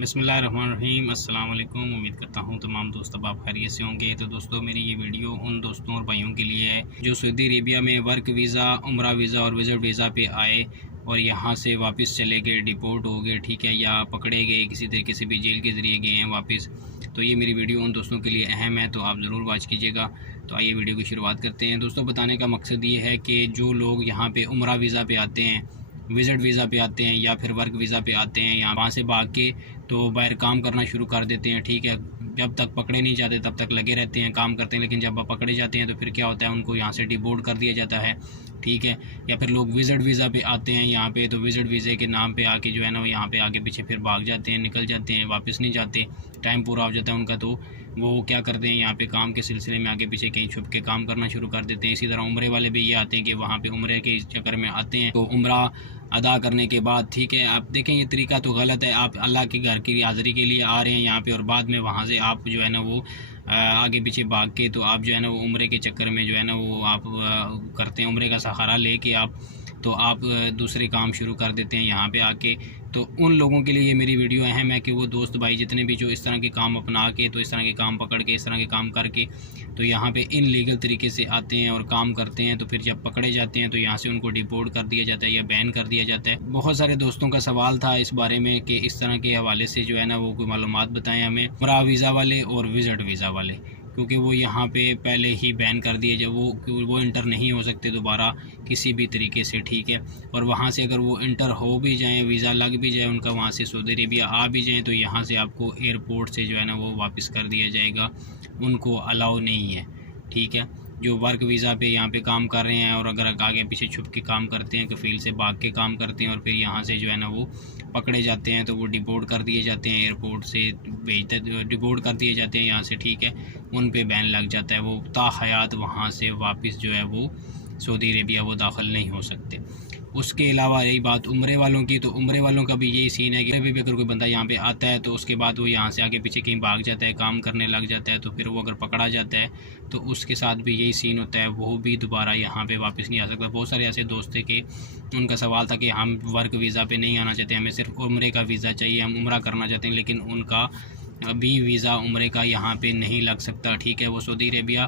بسم اللہ الرحمن الرحیم۔ السلام علیکم۔ امید کرتا ہوں تمام دوست اب آپ خیریت سے ہوں گے۔ تو دوستوں، میری یہ ویڈیو ان دوستوں اور بھائیوں کے لیے ہے جو سعودی عربیہ میں ورک ویزا، عمرہ ویزا اور وزٹ ویزا پہ آئے اور یہاں سے واپس چلے گئے، ڈیپورٹ ہو گئے، ٹھیک ہے، یا پکڑے گئے، کسی طریقے سے بھی جیل کے ذریعے گئے ہیں واپس۔ تو یہ میری ویڈیو ان دوستوں کے لیے اہم ہے، تو آپ ضرور واچ کیجیے گا۔ تو آئیے ویڈیو کی شروعات کرتے ہیں۔ دوستوں، بتانے کا مقصد یہ ہے کہ جو لوگ یہاں پہ عمرہ ویزا پہ آتے ہیں، وزٹ ویزا پہ آتے ہیں یا پھر ورک ویزا پہ آتے ہیں، یہاں وہاں سے بھاگ کے تو باہر کام کرنا شروع کر دیتے ہیں، ٹھیک ہے، جب تک پکڑے نہیں جاتے تب تک لگے رہتے ہیں، کام کرتے ہیں، لیکن جب آپ پکڑے جاتے ہیں تو پھر کیا ہوتا ہے، ان کو یہاں سے ڈیپورٹ کر دیا جاتا ہے، ٹھیک ہے۔ یا پھر لوگ وزٹ ویزا پہ آتے ہیں یہاں پہ، تو وزٹ ویزے کے نام پہ آ کے جو ہے نا وہ یہاں پہ آگے پیچھے پھر بھاگ جاتے ہیں، نکل جاتے ہیں، واپس نہیں جاتے، ٹائم پورا ہو جاتا ہے ان کا، تو وہ کیا کرتے ہیں، یہاں پہ کام کے سلسلے میں آگے پیچھے کہیں چھپ کے کام کرنا شروع کر دیتے ہیں۔ اسی طرح عمرے والے بھی یہ آتے ہیں کہ وہاں پہ عمرے کے چکر میں آتے ہیں، تو عمرہ ادا کرنے کے بعد، ٹھیک ہے، آپ دیکھیں یہ طریقہ تو غلط ہے۔ آپ اللہ کے گھر کی حاضری کے لیے آ رہے ہیں یہاں پہ، اور بعد میں وہاں سے آپ جو ہے نا وہ آگے پیچھے بھاگ کے تو آپ جو ہے نا وہ عمرے کے چکر میں جو ہے نا وہ آپ کرتے ہیں، عمرے کا سہارا لے کے آپ دوسرے کام شروع کر دیتے ہیں یہاں پہ آ کے۔ تو ان لوگوں کے لیے یہ میری ویڈیو اہم ہے کہ وہ دوست بھائی جتنے بھی جو اس طرح کے کام اپنا کے، تو اس طرح کے کام پکڑ کے، اس طرح کے کام کر کے تو یہاں پہ ان لیگل طریقے سے آتے ہیں اور کام کرتے ہیں، تو پھر جب پکڑے جاتے ہیں تو یہاں سے ان کو ڈیپورٹ کر دیا جاتا ہے یا بین کر دیا جاتا ہے۔ بہت سارے دوستوں کا سوال تھا اس بارے میں کہ اس طرح کے حوالے سے جو ہے نا وہ کوئی معلومات بتائیں ہمیں، عمرہ ویزا والے اور وزٹ ویزا والے، کیونکہ وہ یہاں پہ پہلے ہی بین کر دیے، جب وہ انٹر نہیں ہو سکتے دوبارہ کسی بھی طریقے سے، ٹھیک ہے۔ اور وہاں سے اگر وہ انٹر ہو بھی جائیں، ویزا لگ بھی جائے ان کا، وہاں سے سعودی عربیہ آ بھی جائیں، تو یہاں سے آپ کو ایئرپورٹ سے جو ہے نا وہ واپس کر دیا جائے گا، ان کو الاؤ نہیں ہے، ٹھیک ہے۔ جو ورک ویزا پہ یہاں پہ کام کر رہے ہیں اور اگر آگے پیچھے چھپ کے کام کرتے ہیں، کفیل سے بھاگ کے کام کرتے ہیں اور پھر یہاں سے جو ہے نا وہ پکڑے جاتے ہیں، تو وہ ڈیپورٹ کر دیے جاتے ہیں، ایئرپورٹ سے ڈیپورٹ کر دیے جاتے ہیں یہاں سے، ٹھیک ہے، ان پہ بین لگ جاتا ہے، وہ تا حیات وہاں سے واپس جو ہے وہ سعودی عربیہ وہ داخل نہیں ہو سکتے۔ اس کے علاوہ رہی بات عمرے والوں کی، تو عمرے والوں کا بھی یہی سین ہے کہ بھی اگر کوئی بندہ یہاں پہ آتا ہے تو اس کے بعد وہ یہاں سے آگے پیچھے کہیں بھاگ جاتا ہے، کام کرنے لگ جاتا ہے، تو پھر وہ اگر پکڑا جاتا ہے تو اس کے ساتھ بھی یہی سین ہوتا ہے، وہ بھی دوبارہ یہاں پہ واپس نہیں آ سکتا۔ بہت سارے ایسے دوست تھے کہ ان کا سوال تھا کہ ہم ورک ویزا پہ نہیں آنا چاہتے، ہمیں صرف عمرے کا ویزا چاہیے، ہم عمرہ کرنا چاہتے ہیں، لیکن ان کا ابھی ویزا عمرے کا یہاں پہ نہیں لگ سکتا، ٹھیک ہے۔ وہ سعودی عربیہ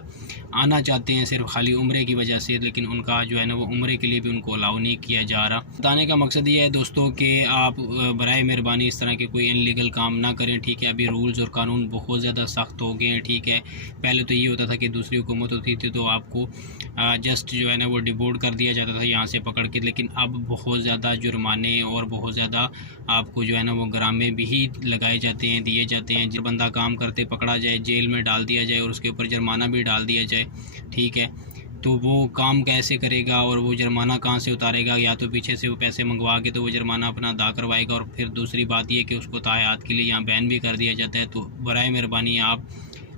آنا چاہتے ہیں صرف خالی عمرے کی وجہ سے، لیکن ان کا جو ہے نا وہ عمرے کے لیے بھی ان کو الاؤ نہیں کیا جا رہا۔ بتانے کا مقصد یہ ہے دوستوں کہ آپ برائے مہربانی اس طرح کے کوئی ان لیگل کام نہ کریں، ٹھیک ہے۔ ابھی رولز اور قانون بہت زیادہ سخت ہو گئے ہیں، ٹھیک ہے۔ پہلے تو یہ ہوتا تھا کہ دوسری حکومت ہوتی تھی تو آپ کو جسٹ جو ہے نا وہ ڈیپورٹ کر دیا جاتا تھا یہاں سے پکڑ کے، لیکن اب بہت زیادہ جرمانے اور بہت زیادہ آپ کو جو ہے نا وہ غرامے بھی لگائے جاتے ہیں، دیے جاتے ہیں۔ جب بندہ کام کرتے پکڑا جائے، جیل میں ڈال دیا جائے اور اس کے اوپر جرمانہ بھی ڈال دیا جائے، ٹھیک ہے، تو وہ کام کیسے کرے گا اور وہ جرمانہ کہاں سے اتارے گا؟ یا تو پیچھے سے وہ پیسے منگوا کے تو وہ جرمانہ اپنا ادا کروائے گا، اور پھر دوسری بات یہ کہ اس کو تاحیات کے لیے یہاں بین بھی کر دیا جاتا ہے۔ تو برائے مہربانی آپ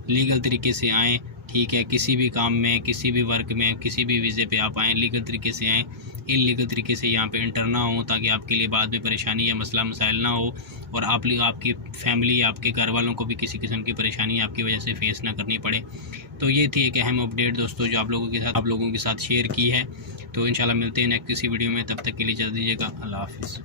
لیگل طریقے سے آئیں، ٹھیک ہے، کسی بھی کام میں، کسی بھی ورک میں، کسی بھی ویزے پہ آپ آئیں، لیگل طریقے سے آئیں، ان لیگل طریقے سے یہاں پہ انٹر نہ ہوں، تاکہ آپ کے لیے بعد میں پریشانی یا مسئلہ مسائل نہ ہو، اور آپ کی فیملی، آپ کے گھر والوں کو بھی کسی قسم کی پریشانی آپ کی وجہ سے فیس نہ کرنی پڑے۔ تو یہ تھی ایک اہم اپڈیٹ دوستوں جو آپ لوگوں کے ساتھ شیئر کی ہے۔ تو انشاءاللہ ملتے ہیں نیکسٹ کسی ویڈیو میں، تب تک کے لیے اجازت دیجیے گا، اللہ حافظ۔